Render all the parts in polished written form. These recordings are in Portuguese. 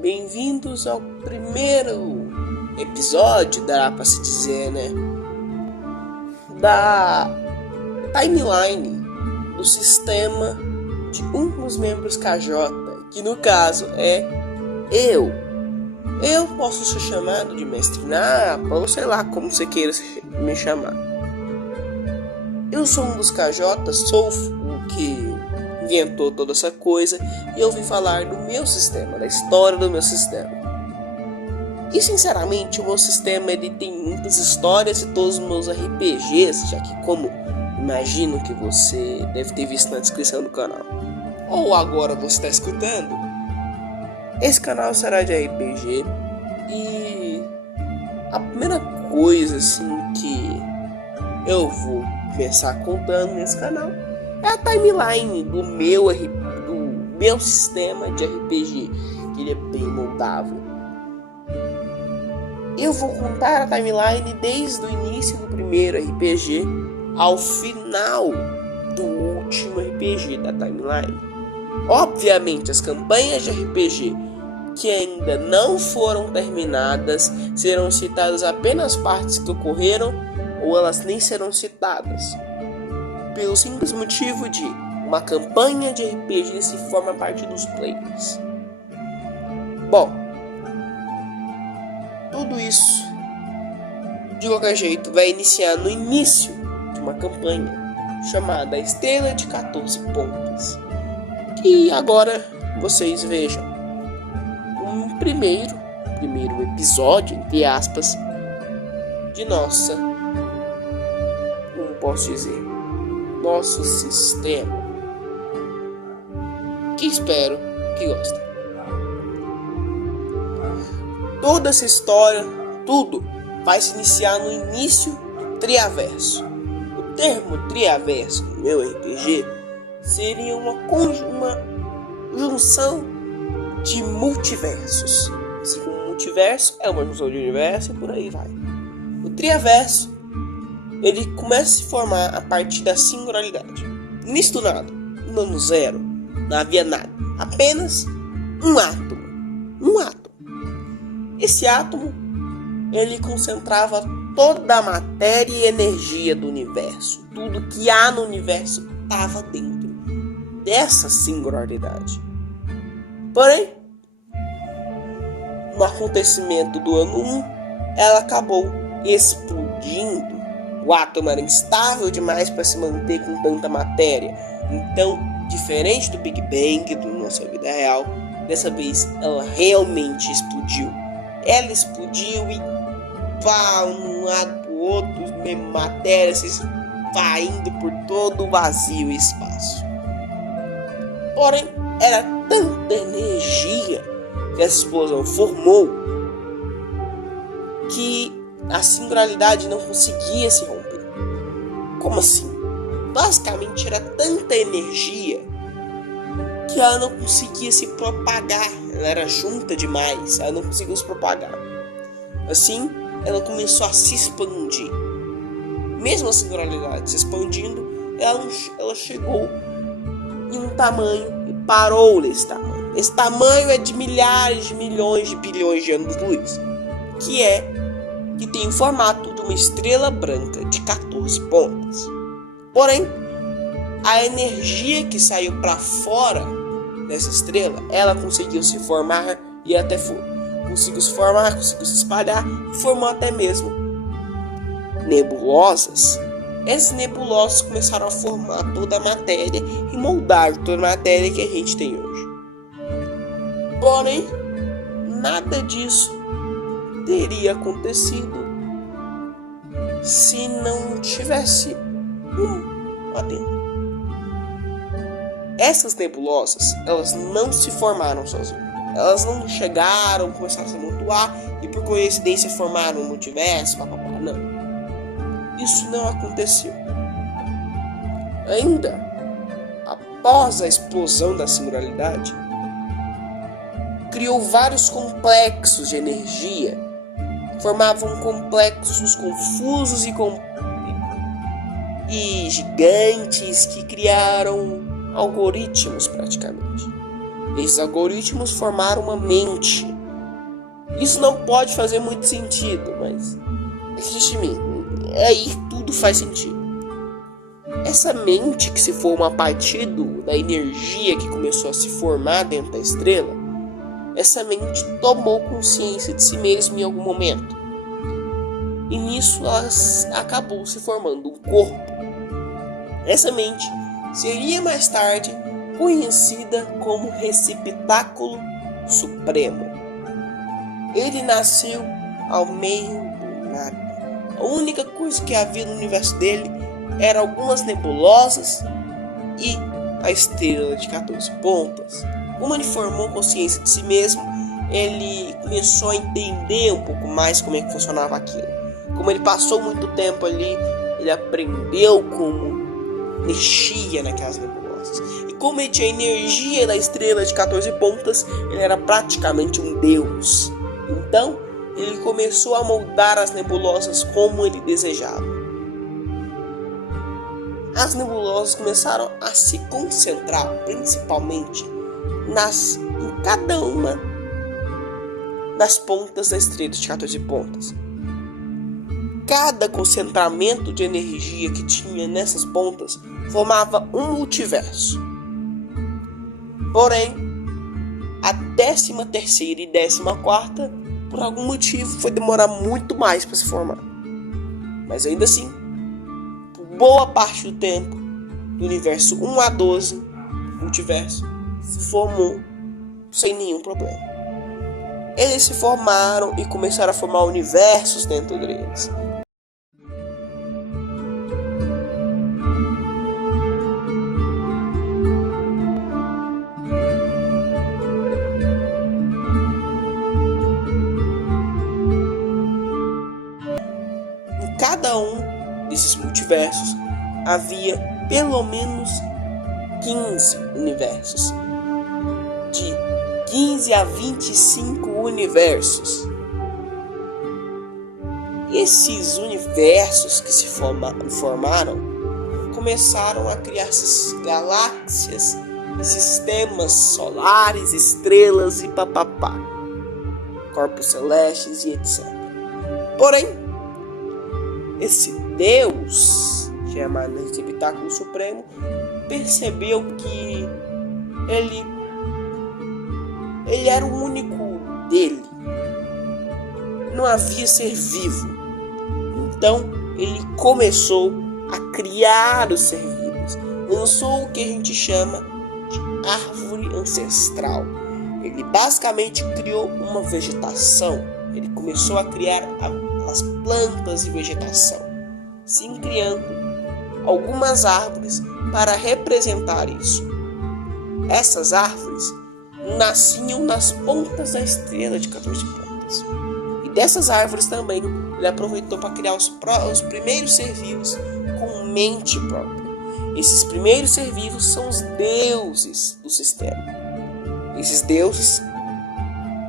Bem-vindos ao primeiro episódio, dará pra se dizer, né? Da timeline do sistema de um dos membros KJ, que no caso é eu. Eu posso ser chamado de Mestre Napa, ou sei lá como você queira me chamar. Eu sou um dos KJ, sou o que inventou toda essa coisa, e eu vim falar do meu sistema, da história do meu sistema. E sinceramente, o meu sistema ele tem muitas histórias e todos os meus RPGs, já que, como imagino que você deve ter visto na descrição do canal, ou agora você está escutando, esse canal será de RPG. E a primeira coisa assim que eu vou começar contando nesse canal é a timeline do meu sistema de RPG, que ele é bem moldável. Eu vou contar a timeline desde o início do primeiro RPG ao final do último RPG da timeline. Obviamente, as campanhas de RPG que ainda não foram terminadas serão citadas apenas partes que ocorreram, ou elas nem serão citadas, pelo simples motivo de uma campanha de RPG se forma parte dos players. Bom, tudo isso de qualquer jeito vai iniciar no início de uma campanha chamada Estrela de 14 Pontas. E agora vocês vejam um primeiro episódio, entre aspas, de nossa, como posso dizer, nosso sistema, que espero que gostem. Toda essa história, tudo vai se iniciar no início do Triaverso. O termo Triaverso no meu RPG seria uma junção de multiversos. Assim como o multiverso é uma junção de universo e por aí vai. O Triaverso ele começa a se formar a partir da singularidade. Nisso do nada, no ano zero, não havia nada, apenas um átomo. Esse átomo ele concentrava toda a matéria e energia do universo. Tudo que há no universo estava dentro dessa singularidade. Porém, no acontecimento do ano 1, ela acabou explodindo. O átomo era instável demais para se manter com tanta matéria. Então, diferente do Big Bang da nossa vida real, dessa vez ela realmente explodiu. Ela explodiu e pá, um lado pro outro, matéria se espalhando por todo o vazio e espaço. Porém, era tanta energia que essa explosão formou que a singularidade não conseguia se romper. Como assim? Basicamente era tanta energia que ela não conseguia se propagar. Ela era junta demais, ela não conseguia se propagar. Assim, ela começou a se expandir. Mesmo a singularidade se expandindo, ela chegou em um tamanho e parou nesse tamanho. Esse tamanho é de milhares de milhões de bilhões de anos-luz, que tem o formato de uma estrela branca de 14 pontas. Porém, a energia que saiu para fora dessa estrela, ela conseguiu se formar e até conseguiu se formar, conseguiu se espalhar e formou até mesmo nebulosas. Essas nebulosas começaram a formar toda a matéria e moldar toda a matéria que a gente tem hoje. Porém, nada disso teria acontecido se não tivesse lá dentro. Essas nebulosas, elas não se formaram sozinhas. Elas não chegaram, começaram a se amontoar e por coincidência formaram um multiverso, papapá, não. Isso não aconteceu. Ainda após a explosão da singularidade, criou vários complexos de energia, formavam complexos confusos e gigantes que criaram algoritmos praticamente. Esses algoritmos formaram uma mente. Isso não pode fazer muito sentido, mas existe mesmo. Aí tudo faz sentido. Essa mente que se forma a partir da energia que começou a se formar dentro da estrela, essa mente tomou consciência de si mesma em algum momento. E nisso ela acabou se formando um corpo. Essa mente seria mais tarde conhecida como receptáculo supremo. Ele nasceu ao meio do nada. A única coisa que havia no universo dele eram algumas nebulosas e a estrela de 14 pontas. Como ele formou consciência de si mesmo, ele começou a entender um pouco mais como é que funcionava aquilo. Como ele passou muito tempo ali, ele aprendeu como mexia naquelas nebulosas. E como ele tinha a energia da estrela de 14 pontas, ele era praticamente um deus. Então, ele começou a moldar as nebulosas como ele desejava. As nebulosas começaram a se concentrar principalmente em cada uma das pontas da estrela de 14 pontas. Cada concentramento de energia que tinha nessas pontas formava um multiverso. Porém, a 13ª e 14ª, por algum motivo, foi demorar muito mais para se formar. Mas ainda assim, por boa parte do tempo, do universo 1 a 12, o multiverso se formou sem nenhum problema. Eles se formaram e começaram a formar universos dentro deles. Em cada um desses multiversos havia pelo menos 15 universos. De 15 a 25 universos. Esses universos que se formaram começaram a criar essas galáxias, sistemas solares, estrelas e papapá, corpos celestes e etc. Porém, esse Deus, chamado Receptáculo Supremo, percebeu que ele era o único dele. Não havia ser vivo. Então ele começou a criar os ser vivos. Lançou o que a gente chama de árvore ancestral. Ele basicamente criou uma vegetação. Ele começou a criar as plantas e vegetação, sim, criando algumas árvores para representar isso. Essas árvores nasciam nas pontas da estrela de 14 pontas. E dessas árvores também ele aproveitou para criar os primeiros ser vivos com mente própria. Esses primeiros ser vivos são os deuses do sistema. Esses deuses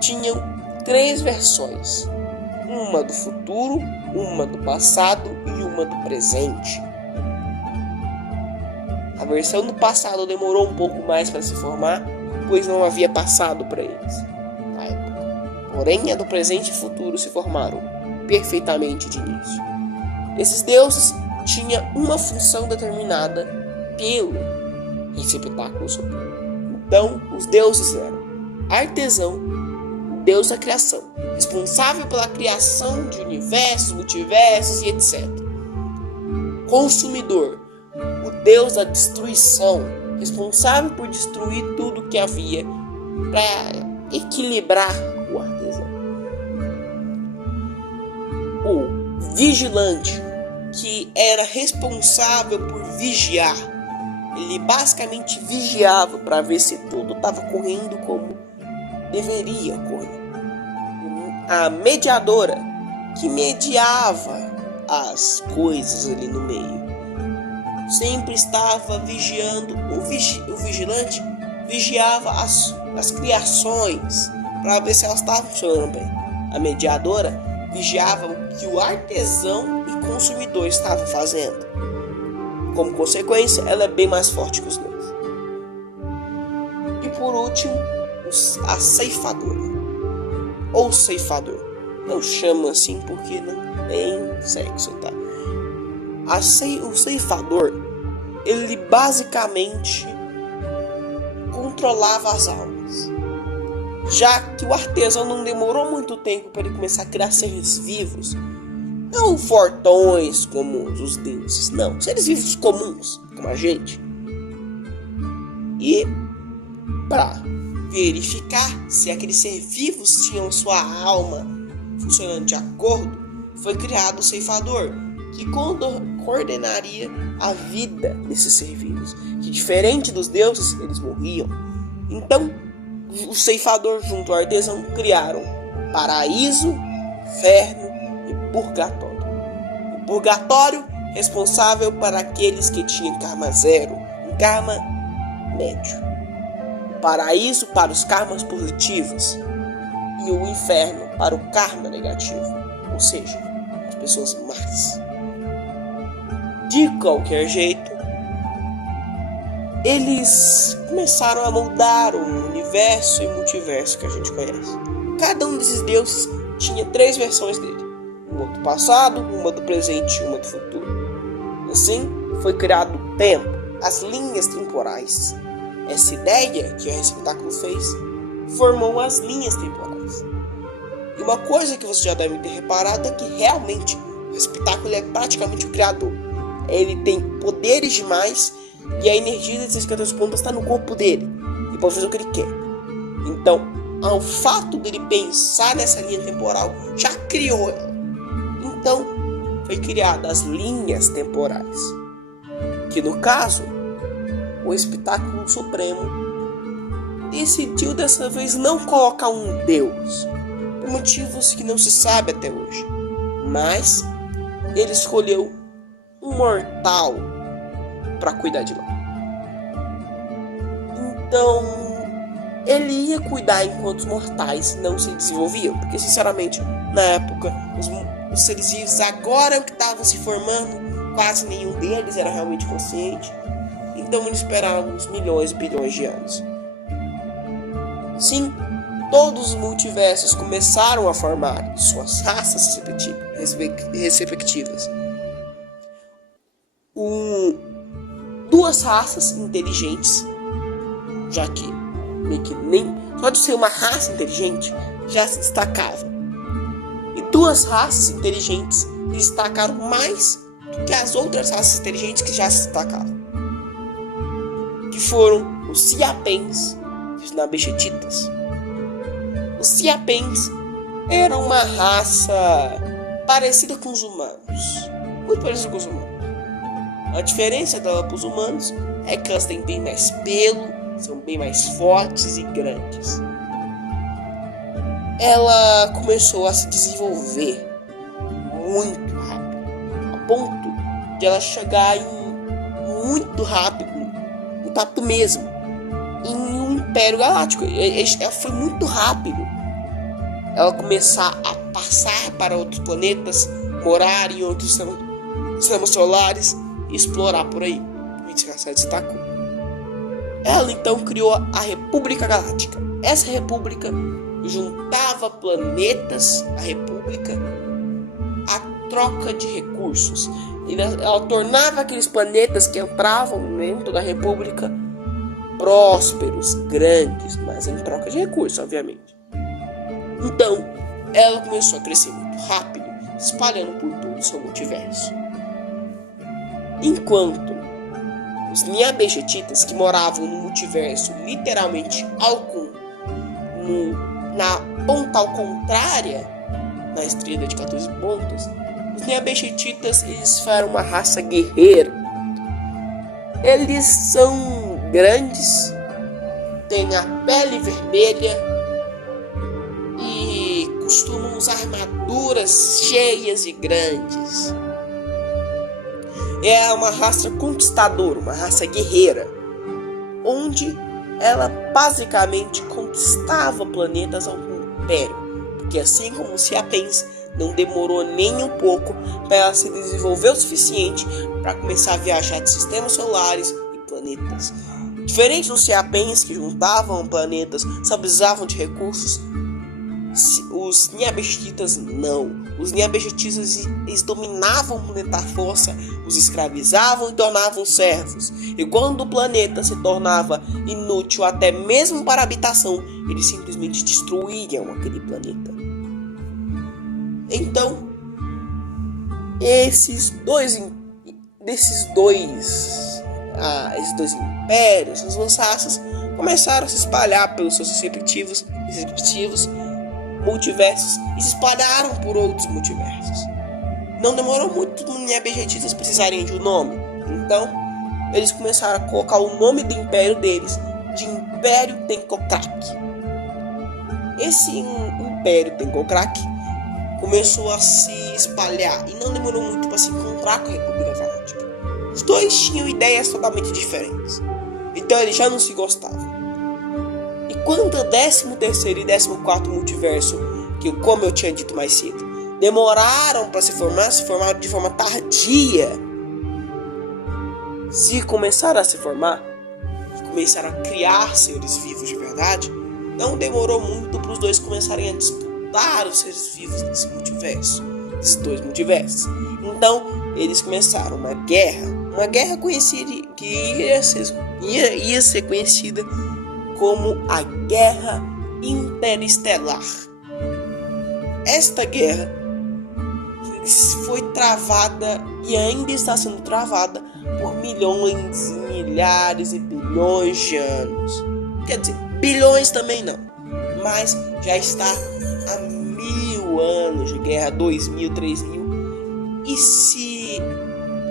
tinham 3 versões: uma do futuro, uma do passado e uma do presente. A versão do passado demorou um pouco mais para se formar, pois não havia passado para eles na época. Porém, a do presente e futuro se formaram perfeitamente de início. Esses deuses tinham uma função determinada pelo receptáculo supremo. Então, os deuses eram Artesão, Deus da criação, responsável pela criação de universos, multiversos e etc. Consumidor, o Deus da destruição, responsável por destruir tudo que havia para equilibrar o artesão. O vigilante, que era responsável por vigiar. Ele basicamente vigiava para ver se tudo estava correndo como deveria correr. A mediadora, que mediava as coisas ali no meio, sempre estava vigiando. O vigilante vigiava as criações para ver se elas estavam funcionando bem. A mediadora vigiava o que o artesão e consumidor estavam fazendo. Como consequência, ela é bem mais forte que os dois. E por último, a ceifadora, ou ceifador. Não chama assim porque não tem sexo, tá? O ceifador, ele basicamente controlava as almas, já que o artesão não demorou muito tempo para ele começar a criar seres vivos, não fortões como os deuses, não, seres vivos comuns, como a gente. E para verificar se aqueles seres vivos tinham sua alma funcionando de acordo, foi criado o ceifador, que coordenaria a vida desses seres vivos, que diferente dos deuses, eles morriam. Então, o ceifador junto ao artesão criaram o paraíso, inferno e purgatório. O purgatório responsável para aqueles que tinham karma zero, um karma médio. O paraíso para os karmas positivos e o inferno para o karma negativo, ou seja, as pessoas más. De qualquer jeito, eles começaram a moldar o universo e multiverso que a gente conhece. Cada um desses deuses tinha 3 versões dele: uma do passado, uma do presente e uma do futuro. Assim, foi criado o tempo, as linhas temporais. Essa ideia que o espetáculo fez formou as linhas temporais. E uma coisa que você já deve ter reparado é que realmente o espetáculo é praticamente o criador. Ele tem poderes demais e a energia desses 14 pontos está no corpo dele. Ele pode fazer o que ele quer. Então, ao fato dele pensar nessa linha temporal, já criou ela. Então, foi criada as linhas temporais. Que no caso, o espetáculo supremo decidiu dessa vez não colocar um deus, por motivos que não se sabe até hoje. Mas ele escolheu um mortal para cuidar de lá. Então, ele ia cuidar enquanto os mortais não se desenvolviam, porque sinceramente, na época, os seres vivos agora que estavam se formando, quase nenhum deles era realmente consciente. Então eles esperavam uns milhões e bilhões de anos. Sim, todos os multiversos começaram a formar suas raças respectivas. Duas raças inteligentes, já que meio que nem só de ser uma raça inteligente já se destacava. E 2 raças inteligentes se destacaram mais do que as outras raças inteligentes que já se destacavam, que foram os Siapens e os Nabechetitas. Os Siapens eram uma raça parecida com os humanos, muito parecida com os humanos. A diferença dela para os humanos é que elas têm bem mais pelo, são bem mais fortes e grandes. Ela começou a se desenvolver muito rápido, a ponto de ela chegar muito rápido, no tato mesmo, em um Império Galáctico. Ela foi muito rápido. Ela começar a passar para outros planetas, morar em outros sistemas solares e explorar por aí. Ela se destacou. Ela então criou a República Galáctica. Essa república juntava planetas, a república, a troca de recursos. Ela tornava aqueles planetas que entravam dentro da república prósperos, grandes, mas em troca de recursos, obviamente. Então, ela começou a crescer muito rápido, espalhando por todo o seu multiverso. Enquanto os Nabechetitas, que moravam no multiverso literalmente na ponta ao contrária, na estrela de 14 pontos, os Nabechetitas, eles foram uma raça guerreira. Eles são grandes, têm a pele vermelha e costumam usar armaduras cheias e grandes. É uma raça conquistadora, uma raça guerreira, onde ela basicamente conquistava planetas ao império, porque assim como os Siapens, não demorou nem um pouco para ela se desenvolver o suficiente para começar a viajar de sistemas solares e planetas Diferente dos Sapiens, que juntavam planetas, só precisavam de recursos, os Niabejetitas não. Os Niabejetitas eles dominavam o planeta à força, os escravizavam e tornavam servos. E quando o planeta se tornava inútil até mesmo para a habitação, eles simplesmente destruíam aquele planeta. Então, esses dois impérios, os Lussacios, começaram a se espalhar pelos seus respectivos multiversos e se espalharam por outros multiversos. Não demorou muito para os Niabejetitas precisarem de um nome. Então, eles começaram a colocar o nome do império deles de Império Tenkokrak. Esse Império Tenkokrak começou a se espalhar e não demorou muito para se encontrar com a República Galáctica. Os dois tinham ideias totalmente diferentes, então eles já não se gostavam. E quando o 13º e 14º multiverso, que como eu tinha dito mais cedo, demoraram para se formaram de forma tardia. Se começaram a se formar, começaram a criar seres vivos de verdade, não demorou muito para os dois começarem a disputar os seres vivos desse multiverso, desses dois multiversos. Então, eles começaram uma guerra conhecida que ia ser conhecida como a Guerra Interestelar. Esta guerra foi travada e ainda está sendo travada por milhões, milhares e bilhões de anos. Quer dizer, bilhões também não, mas já está há 1000 anos de guerra, 2000, 3000, e se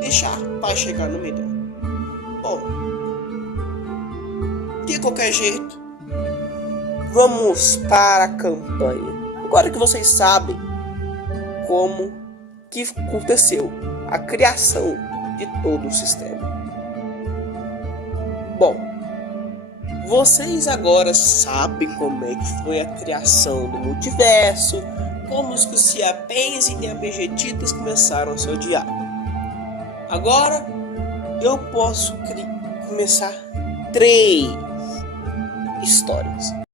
deixar vai chegar no milhão. Bom, de qualquer jeito, vamos para a campanha. Agora que vocês sabem como que aconteceu a criação de todo o sistema. Bom, vocês agora sabem como é que foi a criação do multiverso, como os Sapiens e Niabejetitas começaram a se odiar. Agora eu posso começar 3 histórias.